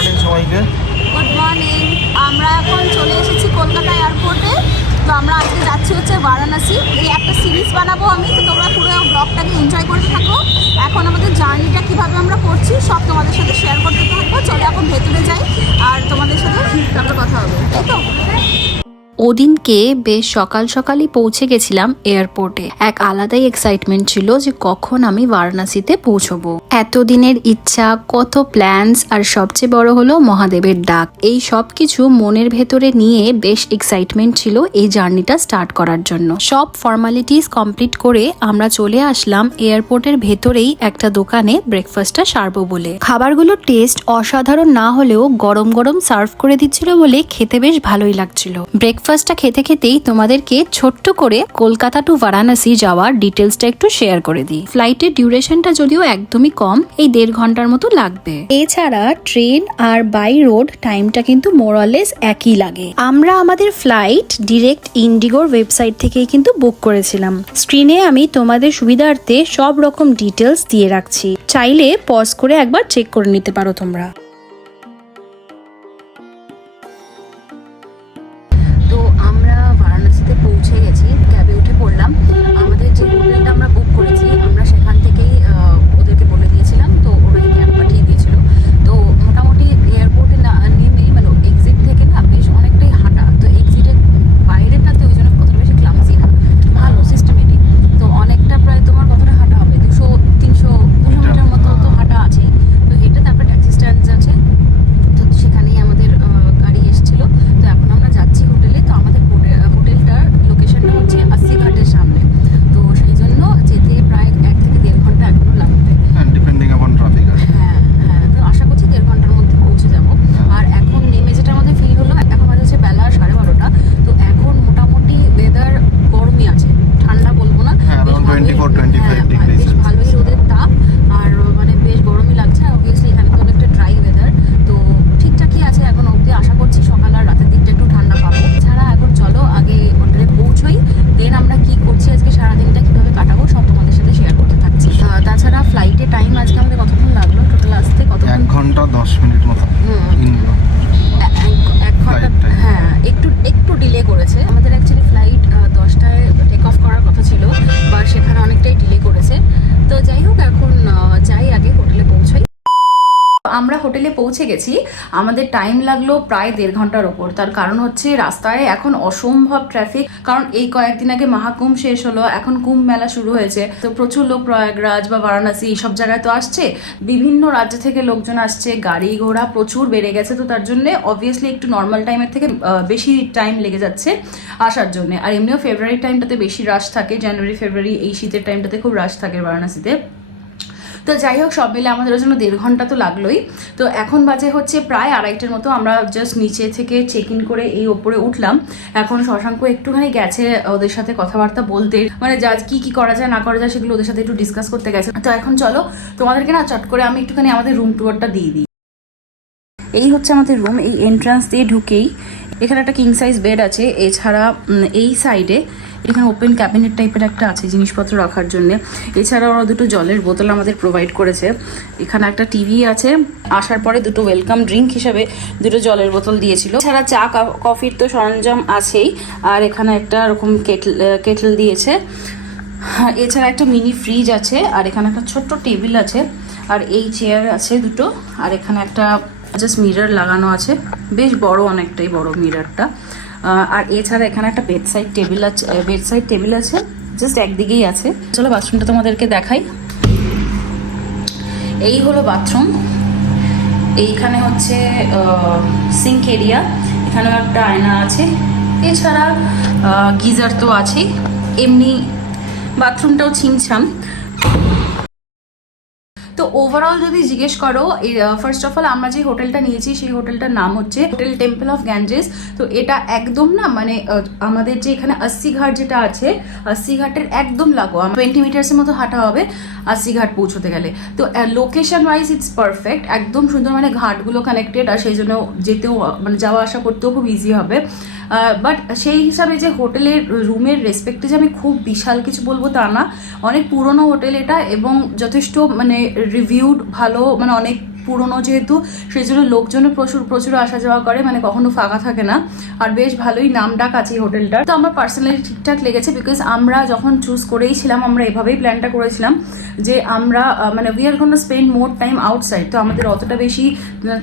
Morning সবাইকে good morning আমরা এখন চলে এসেছি কলকাতা এয়ারপোর্টে। তো আমরা আজকে যাচ্ছি হচ্ছে বারাণসী। এই একটা সিরিজ বানাবো আমি। তো তোমরা পুরো ব্লগটাকে এনজয় করতে থাকো। এখন আমাদের জার্নিটা কীভাবে আমরা করছি সব তোমাদের সাথে শেয়ার করতে থাকব চলে এখন ভেতরে যাই আর তোমাদের সাথে তারপরে কথা হবে তাই তো ওদিনকে বেশ সকাল সকালই পৌঁছে গেছিলাম এয়ারপোর্টে। এক আলাদাই এক্সাইটমেন্ট ছিল যে কখন আমি বারাণসীতে পৌঁছবো। এতদিনের ইচ্ছা, কত প্ল্যানস আর সবচেয়ে বড় হলো মহাদেবের ডাক। এই সব কিছু মনের ভেতরে নিয়ে বেশ এক্সাইটমেন্ট ছিল এই জার্নিটা স্টার্ট করার জন্য। সব ফর্মালিটিস কমপ্লিট করে আমরা চলে আসলাম এয়ারপোর্টের ভেতরেই একটা দোকানে ব্রেকফাস্টটা সারবো বলে। খাবারগুলোর টেস্ট অসাধারণ না হলেও গরম গরম সার্ভ করে দিচ্ছিল বলে খেতে বেশ ভালোই লাগছিল। ব্রেকফাস্টটা খেতে খেতেই তোমাদেরকে ছোট্ট করে কলকাতা টু বারাণসী যাওয়ার ডিটেলসটা একটু শেয়ার করে দিই। ফ্লাইটের ডিউরেশনটা যদিও একদমই কম, এই দেড় ঘণ্টার মতো লাগবে। এছাড়া ট্রেন আর বাই রোড টাইমটা কিন্তু মোরালেস একই লাগে। আমরা আমাদের ফ্লাইট ডিরেক্ট ইন্ডিগোর ওয়েবসাইট থেকেই কিন্তু বুক করেছিলাম। স্ক্রিনে আমি তোমাদের সুবিধার্থে সব রকম ডিটেলস দিয়ে রাখছি। চাইলে পজ করে একবার চেক করে নিতে পারো তোমরা তো আমরা বারাণসীতে পৌঁছে গেছি ক্যাবে উঠে পড়লাম আমাদের যে হোটেলটা আমরা বুক করেছি আমরা সেখান থেকেই আহ, ওদেরকে বলে দিয়েছিলাম তো ওরাই ক্যাব পাঠিয়ে দিয়েছিল তো মোটামুটি এয়ারপোর্টে না নেমেই মানে এক্সিট থেকে না বেশ অনেকটাই হাঁটা তো এক্সিটের বাইরেটাতে ওই জন্য কতটা বেশি ক্লামসি না ভালো সিস্টেমেটিক তো অনেকটা প্রায় তোমার কতটা হাঁটা হবে দুশো তিনশো দুশো মিটার মতো তো হাঁটা আছে তো এটা তারপরে ট্যাক্সি স্ট্যান্ড আছে তো সেখানেই আমাদের আহ, গাড়ি এসেছিল তো এখন আমরা যাচ্ছি হোটেলে তো আমাদের হোটে- হোটেলটার লোকেশনটা হচ্ছে আশি ঘাটের সামনে তো সেই জন্য যেতে প্রায় এক থেকে দেড় ঘণ্টা এখনও লাগবে ডিপেন্ডিং আপন ট্রাফিক আর হ্যাঁ হ্যাঁ তো আশা করছি দেড় ঘণ্টার মধ্যে পৌঁছে যাব আর এখন নেমে যেটা আমাদের ফিল হলো এখন বাজে হচ্ছে বেলা সাড়ে বারোটা তো এখন মোটামুটি ওয়েদার গরমই আছে ঠান্ডা বলব না হ্যাঁ, বেশ around ভালোই- 24, 25 হ্যাঁ, degrees বেশ Celsius। ভালোই রোদের তাপ আর মানে বেশ গরমই লাগছে আর অবভিয়াসলি এখানে তো অনেকটা ড্রাই ওয়েদার তো ঠিকঠাকই আছে এখন অবধি আশা করছি সকাল আর রাতের দিকটা একটু ঠান্ডা পাবো ছাড়া এখন চলো আগে হোটেলে পৌঁছোই দেন আমরা কি করছি আজকে সারাদিনটা কীভাবে কাটাবো সব তোমাদের সাথে শেয়ার করতে থাকছি আহ, তাছাড়া ফ্লাইটে টাইম আজকে আমাদের কতক্ষণ লাগল টোটাল আসতে এক কতক্ষণ ঘণ্টা দশ মিনিট মতো হুম। ইনগুলো এক- এক ঘণ্টা Flight time. হ্যাঁ একটু একটু ডিলে করেছে আমাদের অ্যাকচুয়ালি ফ্লাইট দশটায় টেক অফ করার কথা ছিল বা সেখানে অনেকটাই ডিলে করেছে তো যাই হোক এখন আহ, যাই আগে হোটেলে পৌঁছাই হোটেলে পৌঁছে গেছি। আমাদের টাইম লাগল প্রায় দেড় ঘণ্টার ওপর। তার কারণ হচ্ছে রাস্তায় এখন অসম্ভব ট্রাফিক কারণ এই কয়েকদিন আগে মহাকুম্ভ শেষ হলো, এখন কুম্ভ মেলা শুরু হয়েছে। তো প্রচুর লোক প্রয়াগরাজ বা বারাণসী এইসব জায়গায় তো আসছে। বিভিন্ন রাজ্য থেকে লোকজন আসছে, গাড়ি ঘোড়া প্রচুর বেড়ে গেছে। তো তার জন্য অবভিয়াসলি একটু নর্মাল টাইমের থেকে বেশি টাইম লেগে যাচ্ছে আসার জন্য। আর এমনিও ফেব্রুয়ারি টাইমটাতে বেশি রাশ থাকে। জানুয়ারি ফেব্রুয়ারি এই শীতের টাইমটাতে খুব রাশ থাকে বারাণসীতে। তো যাই হোক, সব মিলে আমাদের জন্য দেড় ঘণ্টা তো লাগলোই। তো এখন বাজে হচ্ছে প্রায় আড়াইটের মতো। আমরা জাস্ট নিচে থেকে চেক ইন করে এই ওপরে উঠলাম। এখন শশাঙ্ক একটুখানি গেছে ওদের সাথে কথাবার্তা বলতে। মানে যা কি কি করা যায়, না করা যায় সেগুলো ওদের সাথে একটু ডিসকাস করতে গেছে। তো এখন চলো, তোমাদেরকে না চট করে আমি একটুখানি আমাদের রুম টুয়ারটা দিয়ে দিই। এই হচ্ছে আমাদের রুম এই এন্ট্রান্স দিয়ে ঢুকেই। এখানে একটা কিং সাইজ বেড আছে। এছাড়া এই সাইডে এখানে ওপেন ক্যাবিনেট টাইপের একটা আছে জিনিসপত্র রাখার জন্য। এছাড়া ওরা দুটো জলের বোতল আমাদের প্রোভাইড করেছে। এখানে একটা টিভি আছে। আসার পরে দুটো ওয়েলকাম ড্রিঙ্ক হিসাবে দুটো জলের বোতল দিয়েছিল। এছাড়া চা কফির তো সরঞ্জাম আছেই। আর এখানে একটা এরকম কেটল কেটল দিয়েছে। এছাড়া একটা মিনি ফ্রিজ আছে। আর এখানে একটা ছোট্ট টেবিল আছে। আর এই চেয়ার আছে দুটো। আর এখানে একটা জাস্ট মিরর লাগানো আছে। বেশ বড় অনেকটাই বড় মিররটা আর এছাড়া এখানে একটা বেড সাইড টেবিল আছে বেড সাইড টেবিল আছে জাস্ট একদিকেই আছে। চলো বাথরুমটা তোমাদেরকে দেখাই। এই হলো বাথরুম এইখানে হচ্ছে সিঙ্ক এরিয়া এখানেও একটা আয়না আছে। এছাড়া গিজার তো আছেই। এমনি বাথরুমটাও ছিমছাম। তো ওভারঅল যদি জিজ্ঞেস করো ফার্স্ট অফ অল আমরা যে হোটেলটা নিয়েছি, সেই হোটেলটার নাম হচ্ছে হোটেল টেম্পল অফ গ্যাঞ্জেস তো এটা একদম না মানে আমাদের যে এখানে ঘাট যেটা আছে ঘাটের একদম লাগোয়া টোয়েন্টি মিটার্সের মতো হাঁটা হবে ঘাট পৌঁছতে গেলে। তো লোকেশন ওয়াইজ ইটস পারফেক্ট একদম সুন্দর মানে ঘাটগুলো কানেক্টেড আর সেই জন্য যেতেও মানে যাওয়া আসা করতেও খুব ইজি হবে। বাট সেই হিসাবে যে হোটেলের রুমের রেসপেক্টে যে আমি খুব বিশাল কিছু বলব তা না। অনেক পুরনো হোটেল এটা এবং যথেষ্ট মানে রিভিউড ভালো মানে অনেক পুরনো যেহেতু, সেই জন্য লোকজনও প্রচুর প্রচুর আসা যাওয়া করে মানে কখনো ফাঁকা থাকে না। আর বেশ ভালোই নাম ডাক আছে এই হোটেলটার। তো আমার পার্সোনালি ঠিকঠাক লেগেছে বিকজ আমরা যখন চুজ করেই ছিলাম, আমরা এভাবেই প্ল্যানটা করেছিলাম যে আমরা মানে উই আর কোনো স্পেন্ড মোর টাইম আউটসাইড তো আমাদের অতটা বেশি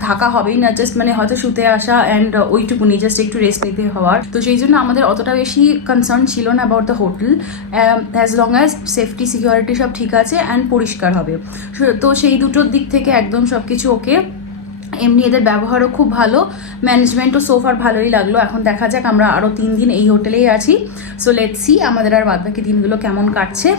থাকা হবেই না জাস্ট মানে হয়তো শুতে আসা অ্যান্ড ওইটুকুনি জাস্ট একটু রেস্ট নিতে হওয়ার। তো সেই জন্য আমাদের অতটা বেশি কনসার্ন ছিল না about the hotel as long as safety security সব ঠিক আছে অ্যান্ড পরিষ্কার হবে। তো সেই দুটোর দিক থেকে একদম সব কিছু ওকে। এমনি এদের ব্যবহারও খুব ভালো, ম্যানেজমেন্টও সোফার ভালোই লাগল। এখন দেখা যাক, আমরা আরও তিন দিন এই হোটেলেই আছি। সো লেটসি আমাদের আর বাদবাকি দিনগুলো কেমন কাটছে।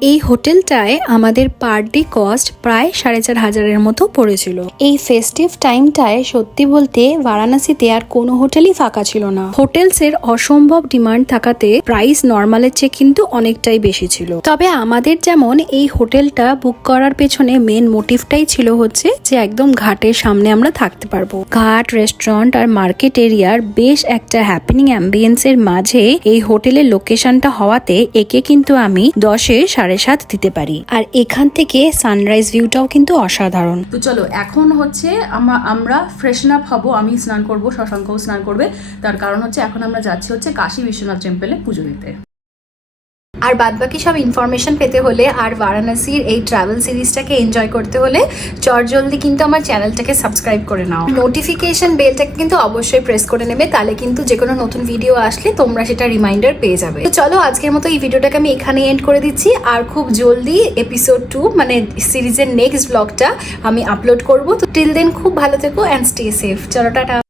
এই হোটেলটায় আমাদের পার ডে কস্ট প্রায় সাড়ে চার হাজারের মতো পড়েছিল। এই ফেস্টিভ টাইমটায় সত্যি বলতে বারাণসীতে আর কোনো হোটেলই ফাঁকা ছিল না। হোটেলস এর অসম্ভব ডিমান্ড থাকাতে প্রাইস নর্মালের চেয়ে কিন্তু অনেকটাই বেশি ছিল। তবে আমাদের যেমন এই হোটেলটা বুক করার পেছনে মেন মোটিভটাই ছিল হচ্ছে যে একদম ঘাটের সামনে আমরা থাকতে পারব। ঘাট রেস্টুরেন্ট আর মার্কেট এরিয়ার বেশ একটা হ্যাপেনিং অ্যাম্বিয়েন্সের মাঝে এই হোটেলের লোকেশনটা হওয়াতে একে কিন্তু আমি দশে সাড়ে সাত দিতে পারি। আর এখান থেকে সানরাইজ ভিউটাও কিন্তু অসাধারণ। তো চলো, এখন হচ্ছে আমা- আমরা ফ্রেশন আপ হব, আমি স্নান করব, শশাঙ্কও স্নান করবে। তার কারণ হচ্ছে এখন আমরা যাচ্ছি হচ্ছে কাশী বিশ্বনাথ টেম্পলে পুজো দিতে। আর বাদবাকি সব ইনফরমেশন পেতে হলে আর বারাণসীর এই ট্রাভেল সিরিজটাকে এনজয় করতে হলে চটজলদি কিন্তু আমার চ্যানেলটাকে সাবস্ক্রাইব করে নাও। নোটিফিকেশন বেলটাকে কিন্তু অবশ্যই প্রেস করে নেবে, তাহলে কিন্তু যে কোনো নতুন ভিডিও আসলে তোমরা সেটা রিমাইন্ডার পেয়ে যাবে। তো চলো আজকের মতো এই ভিডিওটাকে আমি এখানে এন্ড করে দিচ্ছি, আর খুব জলদি এপিসোড টু মানে সিরিজের নেক্সট ব্লগটা আমি আপলোড করব। তো টিল দেন খুব ভালো থেকো অ্যান্ড স্টে সেফ চলো, টাটা।